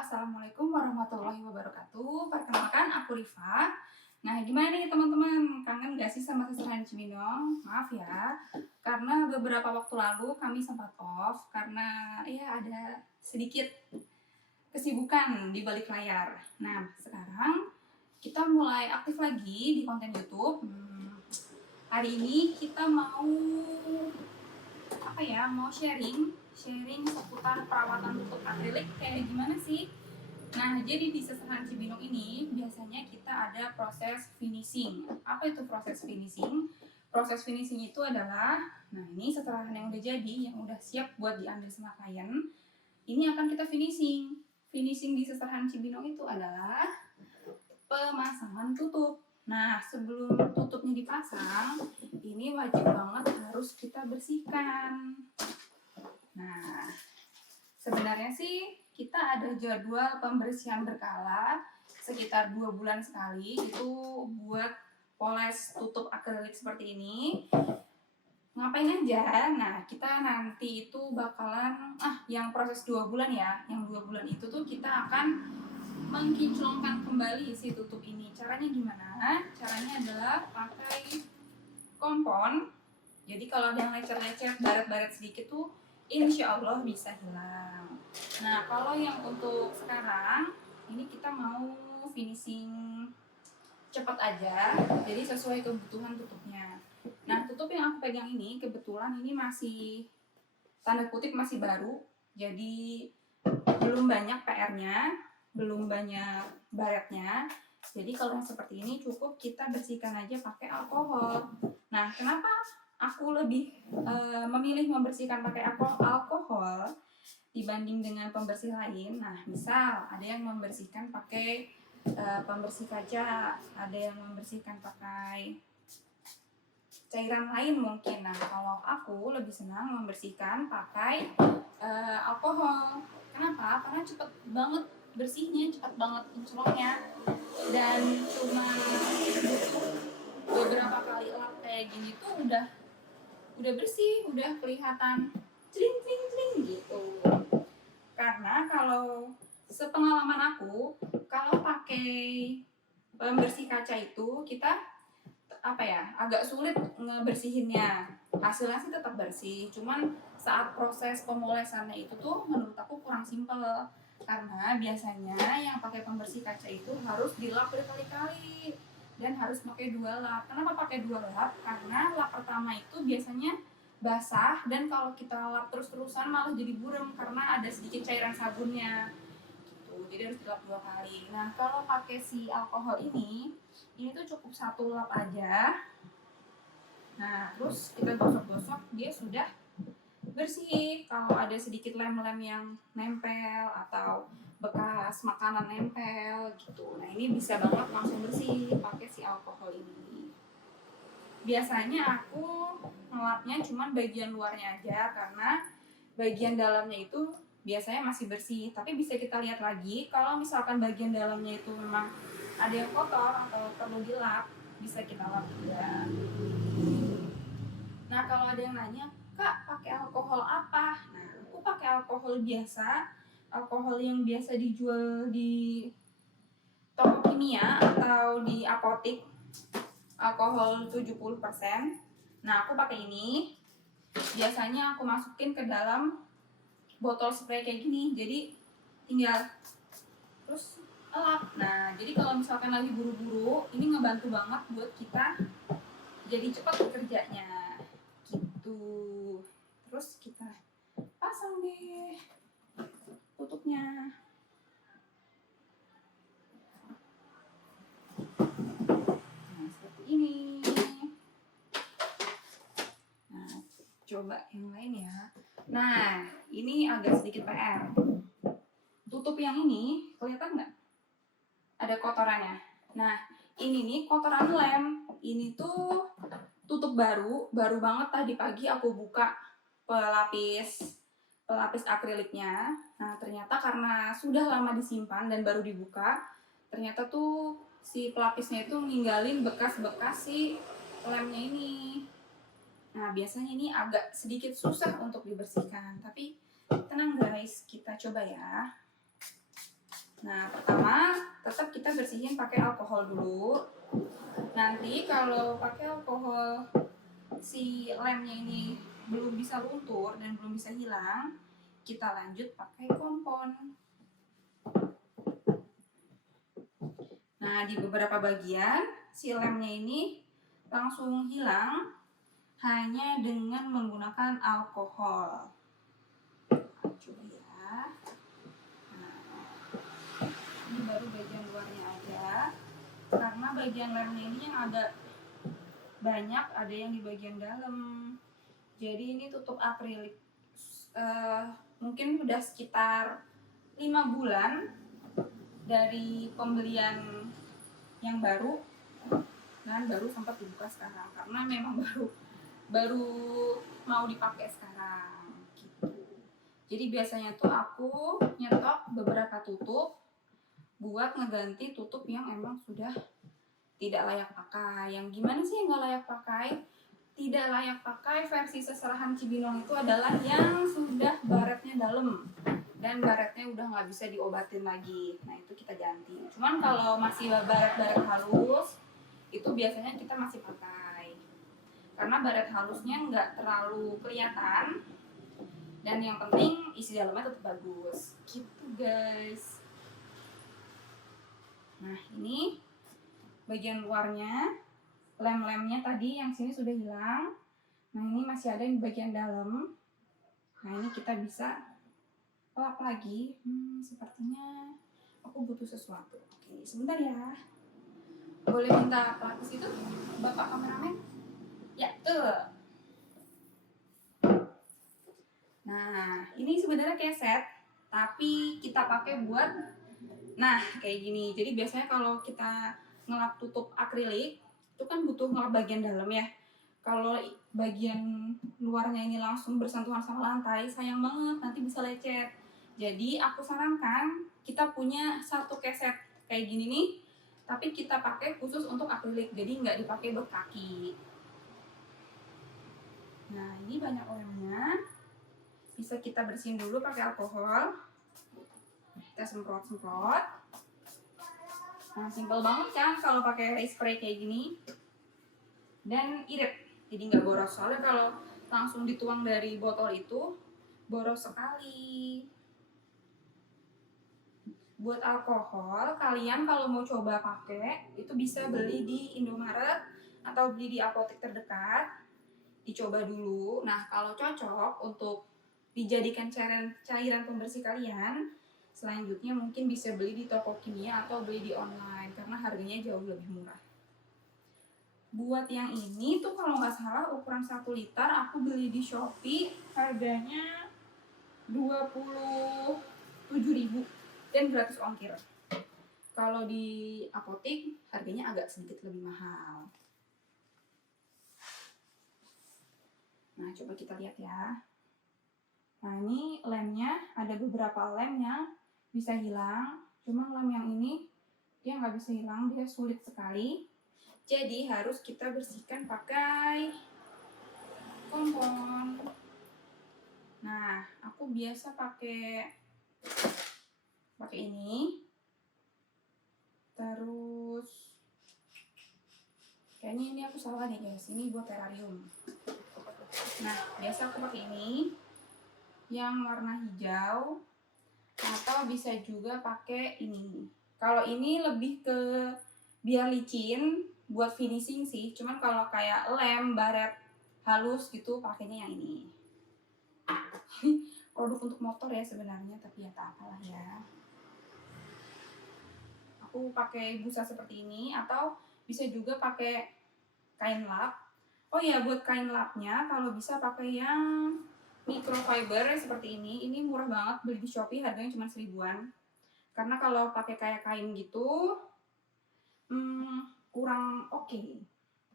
Assalamualaikum warahmatullahi wabarakatuh. Perkenalkan, aku Rifa. Nah, gimana nih teman-teman? Kangen gak sih sama Seserhan Cibinong? Maaf ya, karena beberapa waktu lalu kami sempat off karena ya ada sedikit kesibukan di balik layar. Nah, sekarang kita mulai aktif lagi di konten YouTube. Hari ini kita mau sharing seputar perawatan tutup akrilik kayak gimana sih. Nah, jadi di Seserhan Cibinong ini biasanya kita ada proses finishing. Apa itu proses finishing? Proses finishing itu adalah, nah ini setelah yang udah jadi, yang udah siap buat diambil sama klien, ini akan kita finishing. Finishing di Seserhan Cibinong itu adalah pemasangan tutup. Nah, sebelum tutupnya dipasang, ini wajib banget harus kita bersihkan. Nah, sebenarnya sih kita ada jadwal pembersihan berkala sekitar 2 bulan sekali itu buat poles tutup akrilik seperti ini. Ngapain aja? Nah, kita nanti itu bakalan yang proses 2 bulan ya. Yang 2 bulan itu tuh kita akan mengkinclongkan kembali si tutup ini. Caranya gimana? Caranya adalah pakai kompon. Jadi kalau ada yang lecet-lecet, baret-baret sedikit tuh insya Allah bisa hilang. Nah, kalau yang untuk sekarang ini kita mau finishing cepat aja, jadi sesuai kebutuhan tutupnya. Nah, tutup yang aku pegang ini kebetulan ini masih tanda kutip masih baru, jadi belum banyak PR-nya, belum banyak baretnya. Jadi kalau yang seperti ini cukup kita bersihkan aja pakai alkohol. Nah, kenapa aku lebih memilih membersihkan pakai alkohol dibanding dengan pembersih lain? Nah, misal ada yang membersihkan pakai pembersih kaca, ada yang membersihkan pakai cairan lain mungkin. Nah, kalau aku lebih senang membersihkan pakai alkohol. Kenapa? Karena cepet banget bersihnya, cepet banget kinclongnya, dan cuma butuh beberapa kali lap kayak gini tuh udah bersih, udah kelihatan cling cling cling gitu. Karena kalau sepengalaman aku, kalau pakai pembersih kaca itu kita agak sulit ngebersihinnya. Hasilnya sih tetap bersih, cuman saat proses pemolesannya itu tuh menurut aku kurang simpel. Karena biasanya yang pakai pembersih kaca itu harus dilap berkali-kali dan harus pakai 2 lap. Kenapa pakai 2 lap? Karena lap pertama itu biasanya basah, dan kalau kita lap terus-terusan malah jadi buram karena ada sedikit cairan sabunnya. Jadi harus dilap 2 kali. Nah, kalau pakai si alkohol ini tuh cukup 1 lap aja. Nah, terus kita gosok-gosok, dia sudah bersih. Kalau ada sedikit lem-lem yang nempel atau bekas makanan nempel gitu, nah ini bisa banget langsung bersih pakai si alkohol ini. Biasanya aku ngelapnya cuman bagian luarnya aja, karena bagian dalamnya itu biasanya masih bersih. Tapi bisa kita lihat lagi, kalau misalkan bagian dalamnya itu memang ada yang kotor atau perlu dilap, bisa kita lap juga. Nah, kalau ada yang nanya, Kak, pakai alkohol apa? Nah, aku pakai alkohol biasa, alkohol yang biasa dijual di toko kimia atau di apotik, alkohol 70%. Nah, aku pakai ini. Biasanya aku masukin ke dalam botol spray kayak gini, jadi tinggal terus elap. Nah, jadi kalau misalkan lagi buru-buru, ini ngebantu banget buat kita jadi cepat bekerjanya gitu. Terus kita pasang deh tutupnya. Nah, seperti ini. Nah, coba yang lain ya. Nah, ini agak sedikit PR. Tutup yang ini kelihatan nggak? Ada kotorannya. Nah, ini nih kotoran lem. Ini tuh tutup baru banget tadi pagi aku buka pelapis akriliknya. Nah, ternyata karena sudah lama disimpan dan baru dibuka, ternyata tuh si pelapisnya itu ninggalin bekas-bekas si lemnya ini. Nah, biasanya ini agak sedikit susah untuk dibersihkan, tapi tenang guys, kita coba ya. Nah, pertama tetap kita bersihin pakai alkohol dulu. Nanti kalau pakai alkohol si lemnya ini belum bisa luntur dan belum bisa hilang, kita lanjut pakai kompon. Nah, di beberapa bagian si lemnya ini langsung hilang hanya dengan menggunakan alkohol. Coba ya. Ini baru bagian luarnya aja, karena bagian lemnya ini yang agak banyak, ada yang di bagian dalam. Jadi ini tutup akrilik mungkin udah sekitar 5 bulan dari pembelian yang baru, dan baru sempat dibuka sekarang karena memang baru mau dipakai sekarang gitu. Jadi biasanya tuh aku nyetok beberapa tutup buat ngeganti tutup yang emang sudah tidak layak pakai. Yang gimana sih yang nggak layak pakai? Tidak layak pakai versi seserahan Cibinong itu adalah yang sudah baretnya dalam dan baretnya udah nggak bisa diobatin lagi. Nah itu kita ganti. Cuman kalau masih baret-baret halus itu biasanya kita masih pakai karena baret halusnya nggak terlalu kelihatan dan yang penting isi dalamnya tetap bagus. Gitu guys. Nah ini bagian luarnya, lem-lemnya tadi yang sini sudah hilang. Nah ini masih ada di bagian dalam. Nah ini kita bisa lap lagi. Sepertinya aku butuh sesuatu. Oke, sebentar ya. Boleh minta pelapis itu, Bapak kameramen? Ya, tuh. Nah, ini sebenarnya keset, tapi kita pakai buat kayak gini. Jadi biasanya kalau kita ngelap tutup akrilik, itu kan butuh ngelap bagian dalam ya. Kalau bagian luarnya ini langsung bersentuhan sama lantai, sayang banget, nanti bisa lecet. Jadi aku sarankan kita punya satu keset kayak gini nih, tapi kita pakai khusus untuk akrilik, jadi nggak dipakai buat kaki. Nah ini banyak lemnya, bisa kita bersihin dulu pakai alkohol. Kita semprot-semprot. Nah, simpel banget kan kalau pakai spray kayak gini. Dan irit, jadi nggak boros. Soalnya kalau langsung dituang dari botol itu boros sekali. Buat alkohol, kalian kalau mau coba pakai itu bisa beli di Indomaret atau beli di apotek terdekat. Dicoba dulu. Nah, kalau cocok untuk dijadikan cairan pembersih kalian, selanjutnya mungkin bisa beli di toko kimia atau beli di online karena harganya jauh lebih murah. Buat yang ini tuh kalau nggak salah ukuran 1 liter aku beli di Shopee, harganya 27.000 dan gratis ongkir. Kalau di apotek harganya agak sedikit lebih mahal. Nah, coba kita lihat ya. Nah, ini lemnya, ada beberapa lem yang bisa hilang. Cuma lem yang ini dia nggak bisa hilang, dia sulit sekali. Jadi harus kita bersihkan pakai kompon. Nah, aku biasa pakai ini. Terus kayaknya ini aku salah nih guys, ini buat terrarium. Nah, biasa aku pakai ini yang warna hijau, atau bisa juga pakai ini. Kalau ini lebih ke biar licin buat finishing sih, cuman kalau kayak lem baret halus gitu pakainya yang ini. Produk untuk motor ya sebenarnya, tapi ya tak apalah ya. Aku pakai busa seperti ini atau bisa juga pakai kain lap. Oh ya, buat kain lapnya kalau bisa pakai yang microfiber seperti ini. Ini murah banget, beli di Shopee harganya cuma 1000-an. Karena kalau pakai kayak kain gitu kurang oke.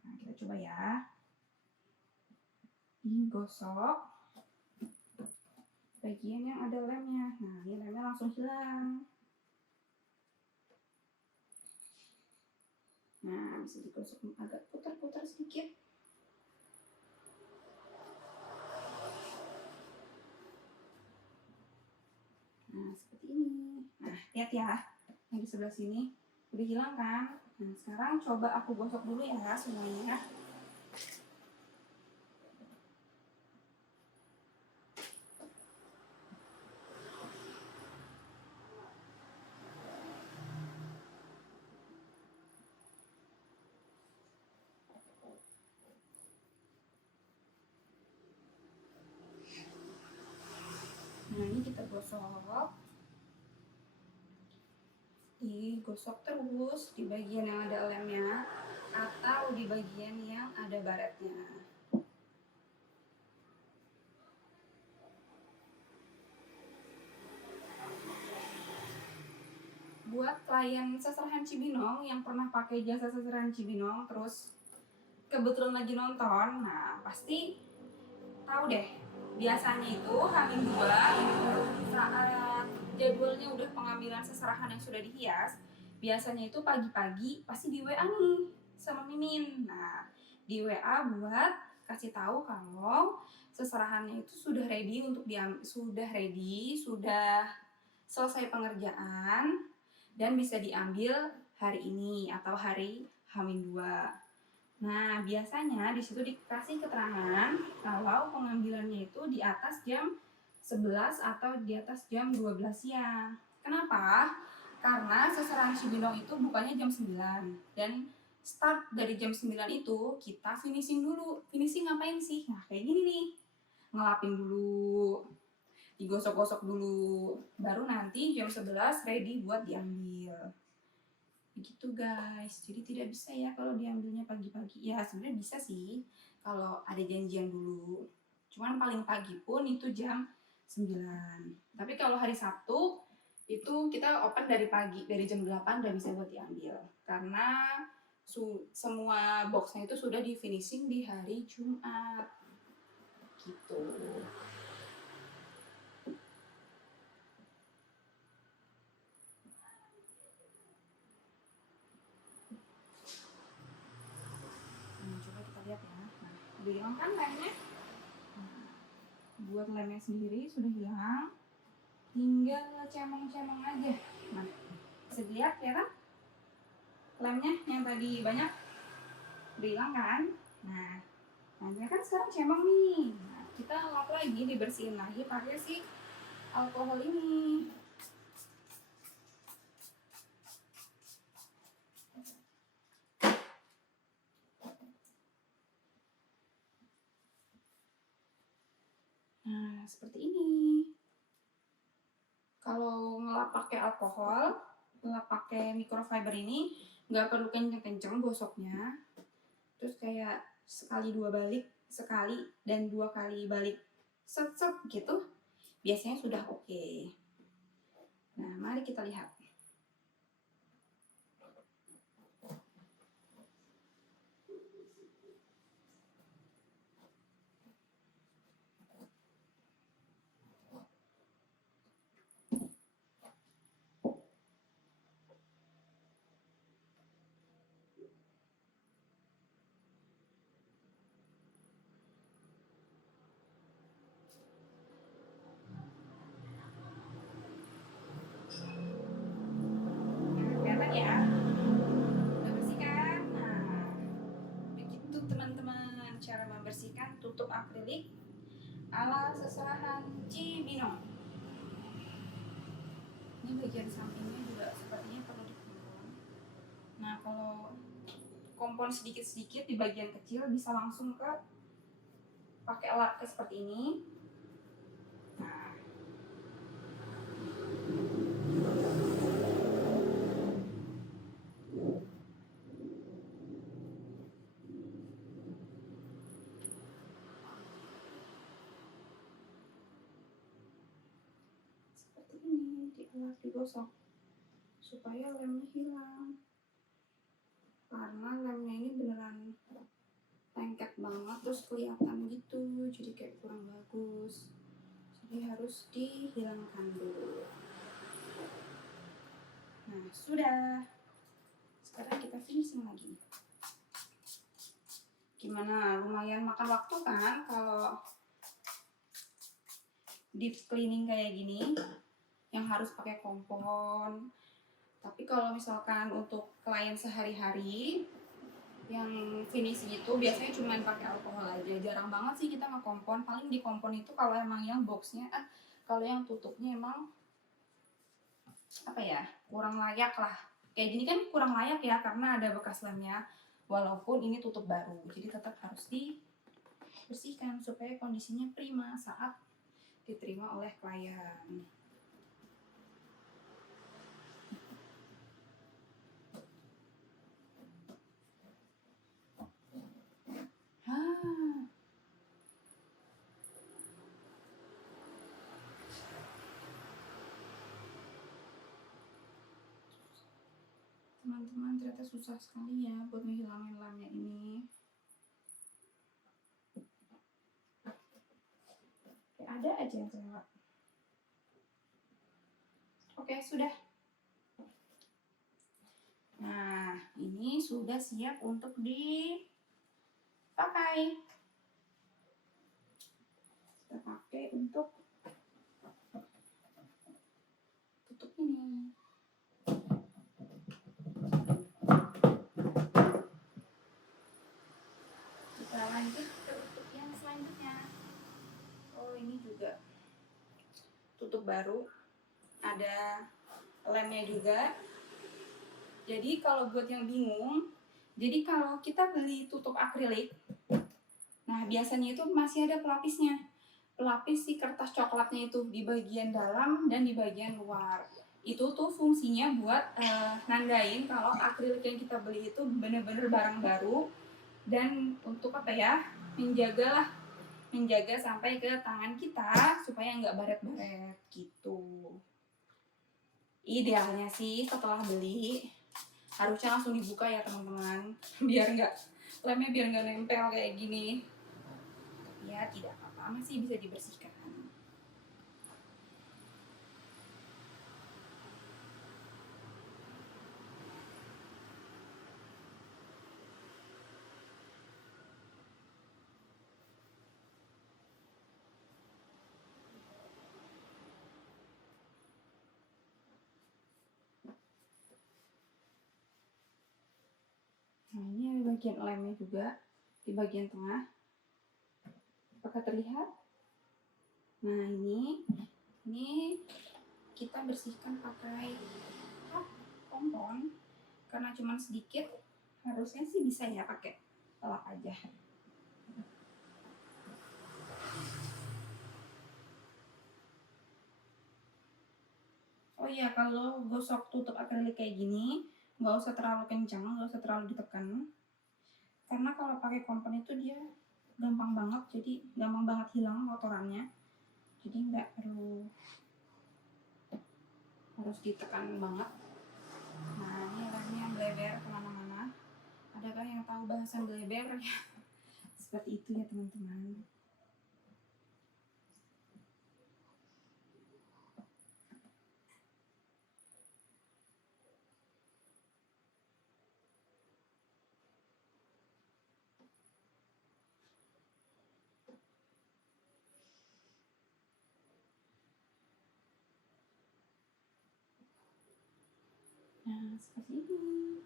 Nah, kita coba ya. Digosok bagian yang ada lemnya. Nah, ini lemnya langsung hilang. Nah, bisa digosok agak putar-putar sedikit. Nah, seperti ini. Nah, lihat ya. yang di sebelah sini udah hilang kan. Nah sekarang coba aku gosok dulu ya semuanya. Nah ini kita gosok, digosok terus di bagian yang ada lemnya atau di bagian yang ada baretnya. Buat klien seserahan Cibinong yang pernah pakai jasa seserahan Cibinong terus kebetulan lagi nonton, nah pasti tahu deh, biasanya itu H-2 saat jadwalnya udah pengambilan seserahan yang sudah dihias, biasanya itu pagi-pagi pasti di WA nih sama Mimin. Nah di WA buat kasih tahu kalau seserahannya itu sudah ready untuk sudah selesai pengerjaan dan bisa diambil hari ini atau hari H-2. Nah, biasanya di situ dikasih keterangan kalau pengambilannya itu di atas jam 11 atau di atas jam 12 siang. Kenapa? Karena seserahan Cibinong itu bukannya jam 9 dan start dari jam 9 itu kita finishing dulu. Finishing ngapain sih? Nah, kayak gini nih. Ngelapin dulu, digosok-gosok dulu, baru nanti jam 11 ready buat diambil. Begitu guys, jadi tidak bisa ya kalau diambilnya pagi-pagi. Ya sebenarnya bisa sih kalau ada janjian dulu, cuman paling pagi pun itu jam 9. Tapi kalau hari Sabtu itu kita open dari pagi, dari jam 8 udah bisa buat diambil karena semua boxnya itu sudah di finishing di hari Jumat gitu. Coba kita lihat ya. Nah, udah hilang kan lemnya? Nah, buat lemnya sendiri sudah hilang, tinggal cemong-cemong aja. Nah, bisa dilihat ya kan? Lemnya yang tadi banyak udah hilang kan? Nah, nah kan sekarang cemong nih. Nah, kita lap lagi, dibersihin lagi pakai si alkohol ini. Nah, seperti ini. Kalau ngelap pakai alkohol, ngelap pakai microfiber ini nggak perlu kenceng-kenceng gosoknya. Terus kayak sekali dua balik, sekali dan 2 kali balik set-set gitu, biasanya sudah oke. Nah, mari kita lihat. Kelihatan ya? Udah bersih kan? Nah, begitu teman-teman cara membersihkan tutup akrilik ala seserahan Cibinong. Ini bagian sampingnya juga sepertinya perlu dipotong. Nah, kalau kompon sedikit-sedikit di bagian kecil bisa langsung ke pakai alat seperti ini. Nah, seperti ini dialas digosok supaya lemnya hilang. Karena lemnya ini beneran lengket banget terus kelihatan gitu, jadi kayak kurang bagus. Jadi harus dihilangkan dulu. Nah, sudah. Sekarang kita finishing lagi. Gimana? Lumayan makan waktu kan kalau deep cleaning kayak gini yang harus pakai kompon, Tapi kalau misalkan untuk klien sehari-hari yang finishing itu biasanya cuma pakai alkohol aja. Jarang banget sih kita ngekompon. Paling di kompon itu kalau emang yang boxnya, kalau yang tutupnya emang apa ya, kurang layak lah. Kayak gini kan kurang layak ya karena ada bekas lemnya. Walaupun ini tutup baru, jadi tetap harus dibersihkan supaya kondisinya prima saat diterima oleh klien. Ah, teman-teman ternyata susah sekali ya buat menghilangin lemnya ini. Kayak ada aja yang kelewat. Oke, sudah. Nah, ini sudah siap untuk dipakai. Kita pakai untuk tutup ini. Kita lanjut ke tutup yang selanjutnya. Oh, ini juga tutup baru. Ada lemnya juga. Jadi kalau buat yang bingung, jadi kalau kita beli tutup akrilik, nah biasanya itu masih ada pelapisnya. Pelapis si kertas coklatnya itu di bagian dalam dan di bagian luar. Itu tuh fungsinya buat nandain kalau akrilik yang kita beli itu bener-bener barang baru, dan untuk apa ya, menjaga sampai ke tangan kita supaya nggak baret-baret gitu. Idealnya sih setelah beli harusnya langsung dibuka ya teman-teman, biar nggak nempel kayak gini. Ya tidak apa-apa, masih bisa dibersihkan. Nah ini ada bagian lemnya juga di bagian tengah. Apakah terlihat? Nah ini kita bersihkan pakai kompon. Karena cuma sedikit, harusnya sih bisa ya pakai lap aja. Oh iya, kalau gosok tutup akrilik kayak gini, nggak usah terlalu kencang, nggak usah terlalu ditekan. Karena kalau pakai kompon itu dia gampang banget, jadi gampang banget hilang kotorannya. Jadi nggak perlu harus ditekan banget. Nah ini lemnya bleber kemana-mana. Adakah yang tahu bahasan bleber ya? Seperti itu ya teman-teman. Nah seperti ini.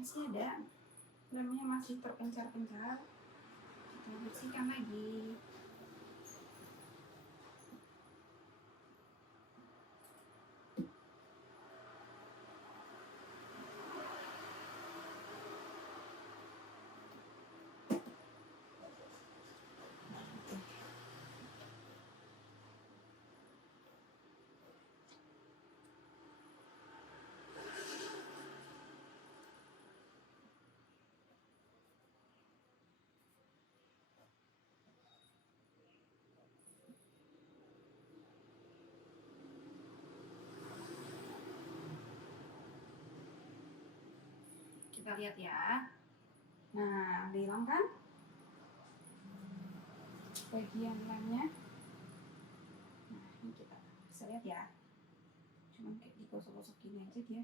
Masih ada, lemnya masih terpencar-pencar, kita bersihkan lagi. Kita lihat ya. Nah, udah hilang kan bagian lemnya. lihat ya, cuman kayak digosok-gosok gini aja dia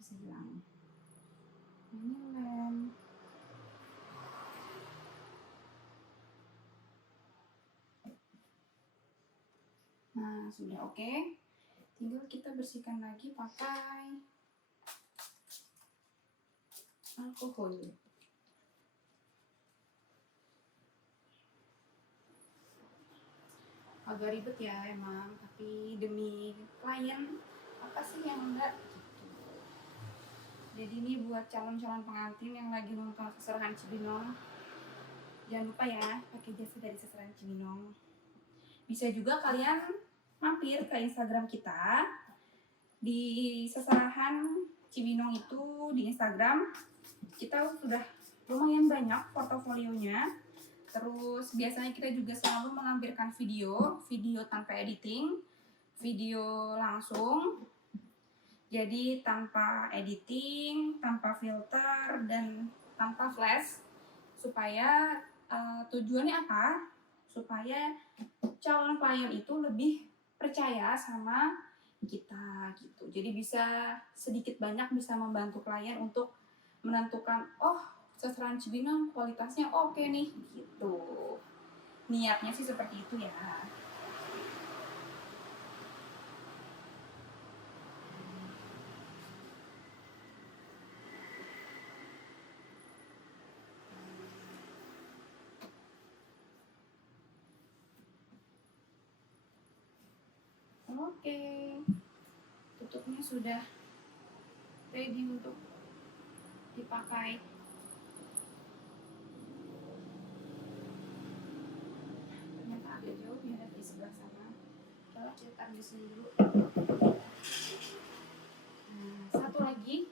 bisa hilang. Ini lem. Nah, sudah oke. Tinggal kita bersihkan lagi pakai alkohol. Agak ribet ya emang, tapi demi klien apa sih yang enggak gitu. Jadi ini buat calon-calon pengantin yang lagi nonton Seserahan Cibinong, jangan lupa ya pakai jasa dari Seserahan Cibinong. Bisa juga kalian mampir ke Instagram kita di Seserahan Cibinong. Itu di Instagram kita sudah lumayan banyak portofolionya. Terus biasanya kita juga selalu menampilkan video tanpa editing, video langsung, jadi tanpa editing, tanpa filter, dan tanpa flash. Supaya tujuannya apa? Supaya calon klien itu lebih percaya sama kita gitu. Jadi bisa sedikit banyak bisa membantu klien untuk menentukan, oh Seserahan Cibinong kualitasnya oke nih gitu. Niatnya sih seperti itu ya. Oke, tutupnya sudah ready untuk dipakai. Ternyata agak jauh ya di sebelah sana. Coba kita taruh di sini dulu. Nah, satu lagi.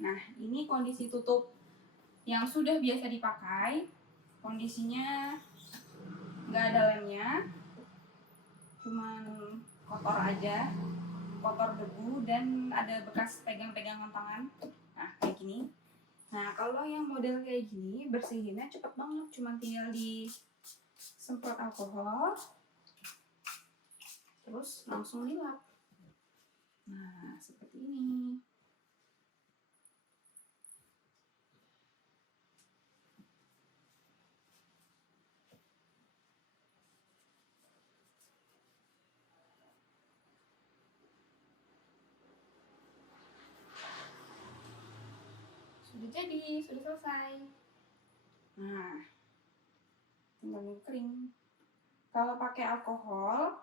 Nah, ini kondisi tutup yang sudah biasa dipakai. Kondisinya nggak ada lemnya, cuman kotor aja, kotor debu dan ada bekas pegang-pegangan tangan. Nah, kayak gini. Nah, kalau yang model kayak gini bersihinnya cepet banget, cuma tinggal disemprot alkohol terus langsung dilap. Nah, seperti ini. Sudah jadi, sudah selesai. Nah, tinggal nunggu kering. Kalau pakai alkohol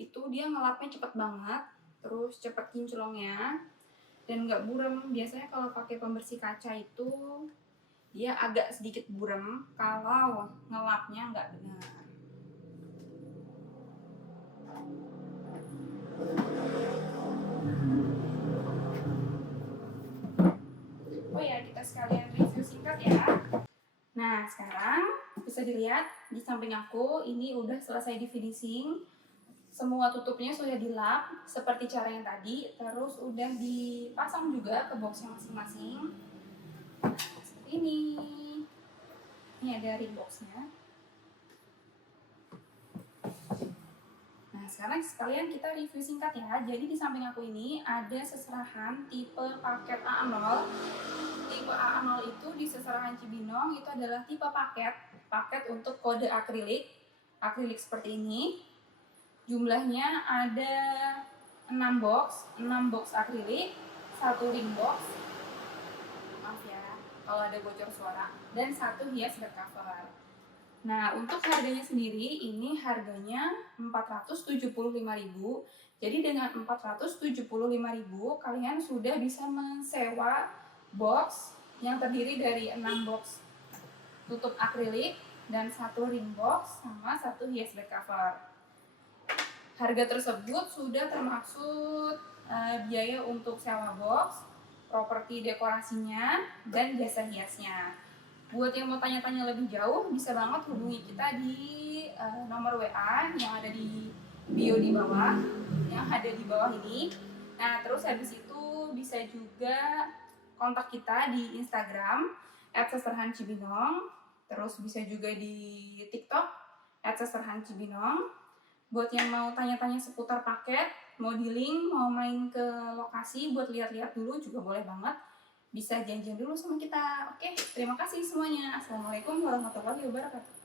itu dia ngelapnya cepet banget, terus cepet kinclongnya dan nggak buram. Biasanya kalau pakai pembersih kaca itu dia agak sedikit buram kalau ngelapnya nggak benar. Oh ya, kita sekalian review singkat ya. Nah, sekarang bisa dilihat di samping aku ini udah selesai di finishing. Semua tutupnya sudah dilap seperti cara yang tadi, terus udah dipasang juga ke boxnya masing-masing. Nah, seperti ini. Ini ada ring boxnya. Nah, sekarang sekalian kita review singkat ya. Jadi di samping aku ini ada Seserahan tipe paket A0. Tipe A0 itu di Seserahan Cibinong itu adalah tipe paket untuk kode akrilik seperti ini. Jumlahnya ada 6 box akrilik, 1 ring box. Maaf ya kalau ada bocor suara, dan 1 hias back cover. Nah, untuk harganya sendiri ini harganya 475.000. Jadi dengan 475.000 kalian sudah bisa mensewa box yang terdiri dari 6 box tutup akrilik dan 1 ring box sama 1 hias back cover. Harga tersebut sudah termaksud biaya untuk sewa box, properti dekorasinya, dan jasa hiasnya. Buat yang mau tanya-tanya lebih jauh, bisa banget hubungi kita di nomor WA yang ada di bio di bawah, ini. Nah, terus habis itu bisa juga kontak kita di Instagram @seserahancibinong, terus bisa juga di TikTok @seserahancibinong. Buat yang mau tanya-tanya seputar paket, mau di-link, mau main ke lokasi buat lihat-lihat dulu juga boleh banget. Bisa janjian dulu sama kita. Oke, terima kasih semuanya. Assalamualaikum warahmatullahi wabarakatuh.